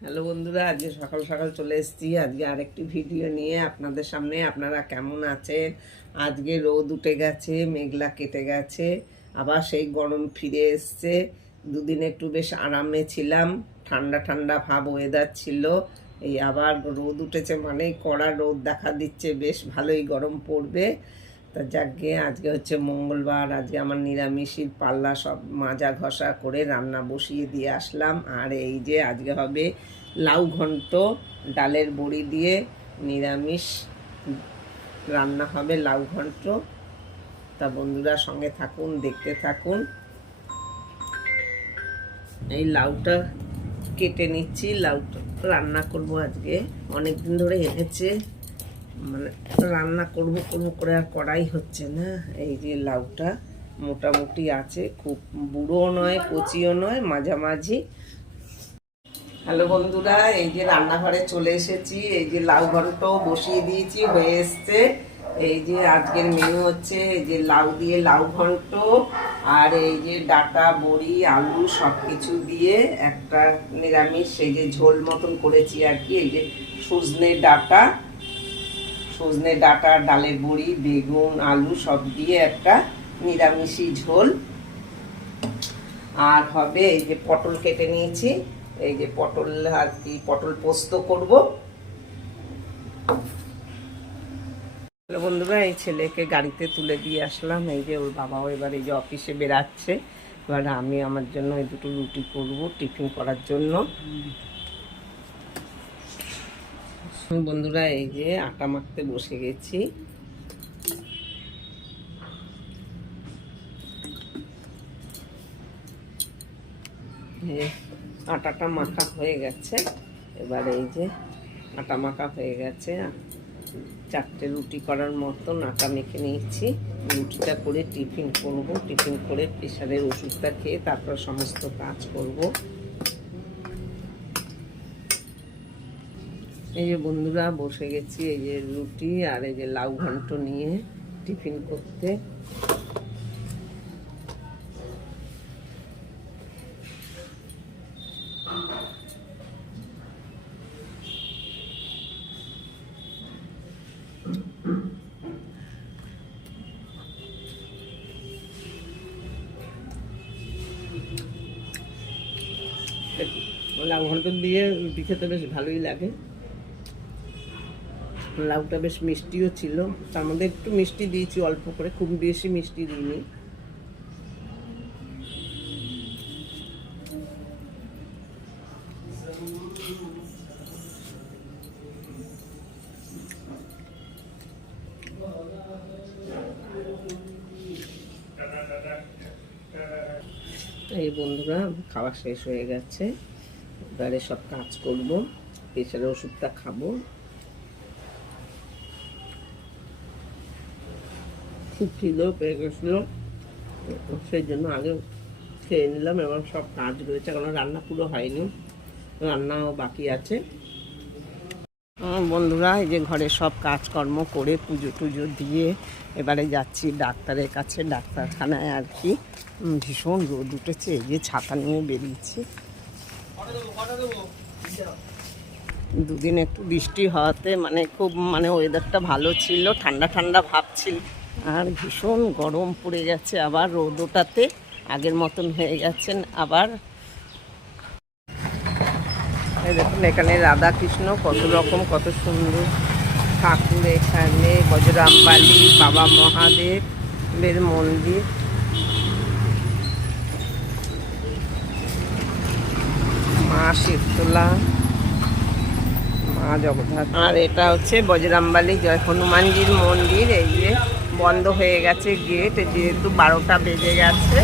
Hello বন্ধুরা, আজকে সকাল সকাল চলে এসেছি আজকে আরেকটি ভিডিও নিয়ে আপনাদের সামনে। আপনারা কেমন আছেন? আজকে রোদ উঠে গেছে, মেঘলা কেটে গেছে, আবার সেই গরম ফিরে এসছে। দুদিন একটু বেশ আরামে ছিলাম, ঠান্ডা ঠান্ডা ভাব ওয়েদার ছিল। এই আবার রোদ উঠেছে, মানেই কড়া রোদ দেখা দিচ্ছে, বেশ ভালোই গরম পড়বে। তা যাকে আজকে হচ্ছে মঙ্গলবার, আজকে আমার নিরামিষের পাল্লা সব মাজা ঘষা করে রান্না বসিয়ে দিয়ে আসলাম। আর এই যে আজকে হবে লাউ ঘন্ট, ডালের বড়ি দিয়ে নিরামিষ রান্না হবে লাউ ঘন্ট। তা বন্ধুরা সঙ্গে থাকুন, দেখতে থাকুন। এই লাউটা কেটে নিচ্ছি, লাউটা রান্না করব আজকে। অনেক দিন ধরে এনেছে, মানে রান্না করব করে আর করাই হচ্ছে না। এই যে লাউটা মোটামুটি আছে, খুব বুড়ো নয়, কচিও নয়, মাঝামাঝি। হ্যালো বন্ধুরা, এই যে রান্নাঘরে চলে এসেছি। এই যে লাউ ঘন্ট বসিয়ে দিয়েছি, হয়ে এসছে। এই যে আজকের মেনু হচ্ছে এই যে লাউ দিয়ে লাউ ঘন্ট, আর এই যে ডাটা বড়ি আলু সব কিছু দিয়ে একটা নিরামিষ সেই যে ঝোল মতন করেছি আর কি। এই যে সজনে ডাটা ডালের বড়ি বেগুন আলু সব দিয়ে একটা নিরামিষি ঝোল। আর হবে এই যে পটল কেটে নিয়েছি, এই যে পটল আর কি পটল পোস্ত করব। বন্ধুরা, এই ছেলেকে গাড়িতে তুলে দিয়ে আসলাম। এই যে ওর বাবাও এবার এই যে অফিসে বেরাচ্ছে। এবার আমি আমার জন্য এই দুটো রুটি করব টিফিন করার জন্য। বন্ধুরা, এই যে আটা মাখতে বসে গেছি। আটাটা মাখা হয়ে গেছে। এবার এই যে আটা মাখা হয়ে গেছে, 4টে রুটি করার মতন আটা মেখে নিয়েছি। রুটিটা করে টিফিন করব, টিফিন করে প্রেশারের ওষুধটা খেয়ে তারপর সমস্ত কাজ করব। এই যে বন্ধুরা বসে গেছি এই যে রুটি আর এই যে লাউ ঘন্ট নিয়ে টিফিন করতে। লাউ ঘন্ট দিয়ে রুটি খেতে বেশ ভালোই লাগে। লাউটা বেশ মিষ্টিও ছিল, তার মধ্যে একটু মিষ্টি দিয়েছি অল্প করে, খুব বেশি মিষ্টি দিইনি। এই বন্ধুরা খাওয়া শেষ হয়ে গেছে, এবারে সব কাজ করব, প্রেশারের ওষুধটা খাবো। খুব খিদেও পেয়ে গেছিলো, সেই জন্য আগে খেয়ে নিলাম। এবং সব কাজ রয়েছে, কারণ রান্না পুরো হয়নি, রান্নাও বাকি আছে। বন্ধুরা, এই যে ঘরে সব কাজকর্ম করে পুজো টুজো দিয়ে এবারে যাচ্ছি ডাক্তারের কাছে, ডাক্তারখানায় আর কি। ভীষণ রোদ উঠেছে, এই যে ছাতা নিয়ে বেরিয়েছি। দুদিন একটু বৃষ্টি হওয়াতে মানে খুব ওয়েদারটা ভালো ছিল, ঠান্ডা ঠান্ডা ভাব ছিল। আর ভীষণ গরম পড়ে গেছে, আবার রোদ ওঠাতে আগের মতন হয়ে গেছেন আবার। দেখুন এখানে রাধা কৃষ্ণ কত রকম, কত সুন্দর ঠাকুর। এখানে বজরংবলী, বাবা মহাদেবের মন্দির, মা শীতলা, মা জগন্নাথ। আর এটা হচ্ছে বজরংবলী জয় হনুমানজির মন্দির। এই যে বন্ধ হয়ে গেছে গেট, যেহেতু 12টা বেজে গেছে।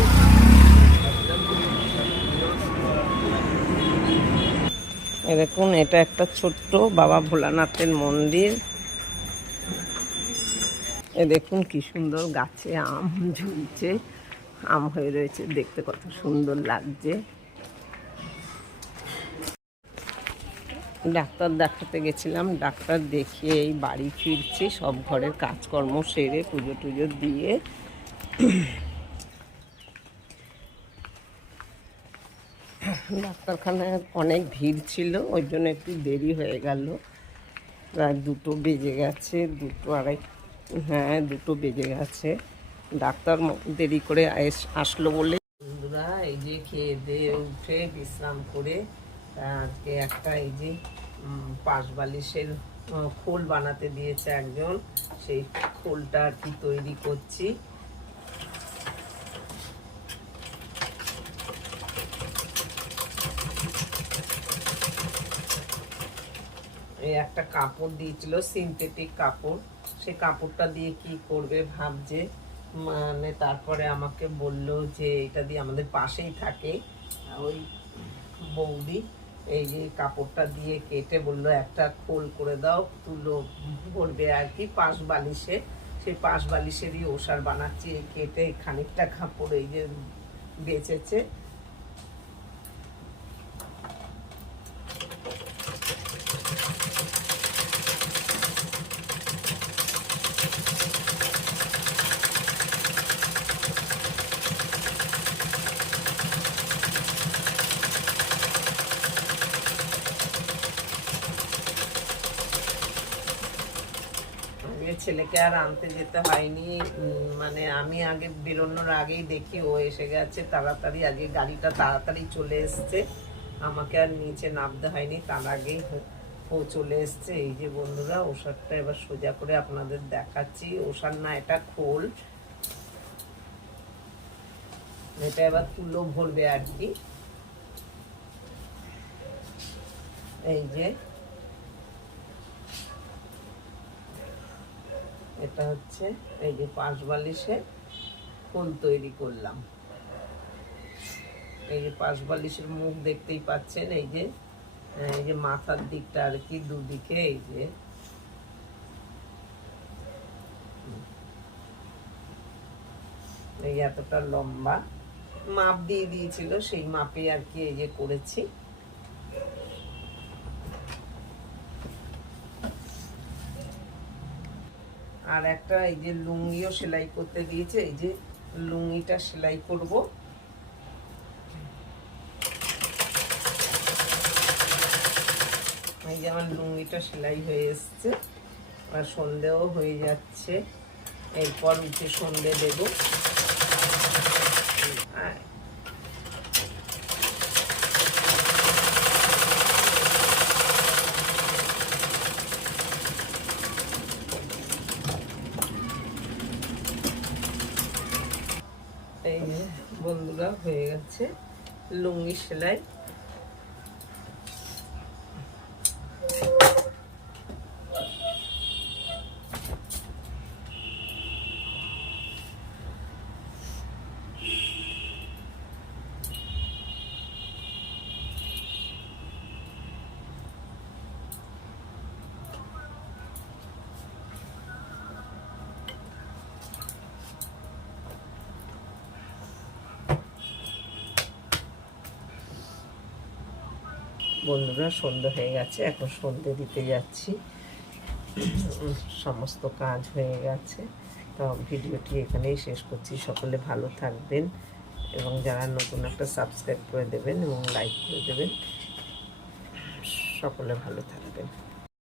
দেখুন এটা একটা ছোট্ট বাবা ভোলানাথের মন্দির। এ দেখুন কি সুন্দর গাছে আম ঝুলছে, আম হয়ে রয়েছে, দেখতে কত সুন্দর লাগছে। ডাক্তার দেখাতে গেছিলাম, ডাক্তার দেখিয়ে এই বাড়ি ফিরছি, সব ঘরের কাজকর্ম সেরে পুজো টুজো দিয়ে। ডাক্তারখানায় অনেক ভিড় ছিল, ওই জন্য একটু দেরি হয়ে গেল। প্রায় 2টো বেজে গেছে, 2টো আড়াই, হ্যাঁ 2টো বেজে গেছে। ডাক্তার দেরি করে আসলো বলে বন্ধুরা এই যে খেয়ে দিয়ে উঠে বিশ্রাম করে আজকে একটা এই যে পাশ বালিশের খোল বানাতে দিয়েছে একজন, সেই খোলটা আর কি তৈরি করছি। এই একটা কাপড় দিয়েছিল সিনথেটিক কাপড়, সেই কাপড়টা দিয়ে কি করবে ভাবছে, মানে তারপরে আমাকে বলল যে এটা দিয়ে আমাদের পাশেই থাকে ওই বৌদি, এই যে কাপড়টা দিয়ে কেটে বললো একটা খোল করে দাও, তুলো ভরবে আর কি পাশ বালিশে, সেই পাশ বালিশেরই ওষার বানাচ্ছি। কেটে খানিকটা কাপড় এই যে বেঁচেছে, ছেলেকে আর আনতে যেতে হয়নি, মানে আমি আগে বেরোনোর আগেই দেখি ও এসে গেছে তাড়াতাড়ি, আগে গাড়িটা তাড়াতাড়ি চলে এসছে, আমাকে আর নিচে নামতে হয়নি, তার আগেই ও চলে এসছে। এই যে বন্ধুরা ওষারটা এবার সোজা করে আপনাদের দেখাচ্ছি, ওষার না এটা খোল, এটা এবার তুলো ভরবে আর কি। এই যে এটা হচ্ছে এই যে পাশ বালিশে খোল তৈরি করলাম। এই যে পাশ বালিশের মুখ দেখতেই পাচ্ছেন, এই যে মাথার দিকটা আর কি দুদিকে এই যে এই এতটা লম্বা মাপ দিয়ে দিয়েছিল, সেই মাপে আর কি এই যে করেছি। আর একটা এই যে লুঙ্গিও সেলাই করতে দিয়েছে, এই যে লুঙ্গিটা সেলাই করব। এই যে আমার লুঙ্গিটা সেলাই হয়ে এসছে, আর সন্ধেও হয়ে যাচ্ছে, এরপর উঠে সন্ধে দেব। এই যে বন্ধুরা হয়ে গেছে লুঙ্গি সেলাই। বন্ধুরা সন্ধ্যে হয়ে গেছে, এখন সন্ধ্যে দিতে যাচ্ছি, সমস্ত কাজ হয়ে গেছে। তো ভিডিওটি এখানেই শেষ করছি, সকলে ভালো থাকবেন এবং যারা নতুন একটা সাবস্ক্রাইব করে দেবেন এবং লাইক করে দেবেন, সকলে ভালো থাকবেন।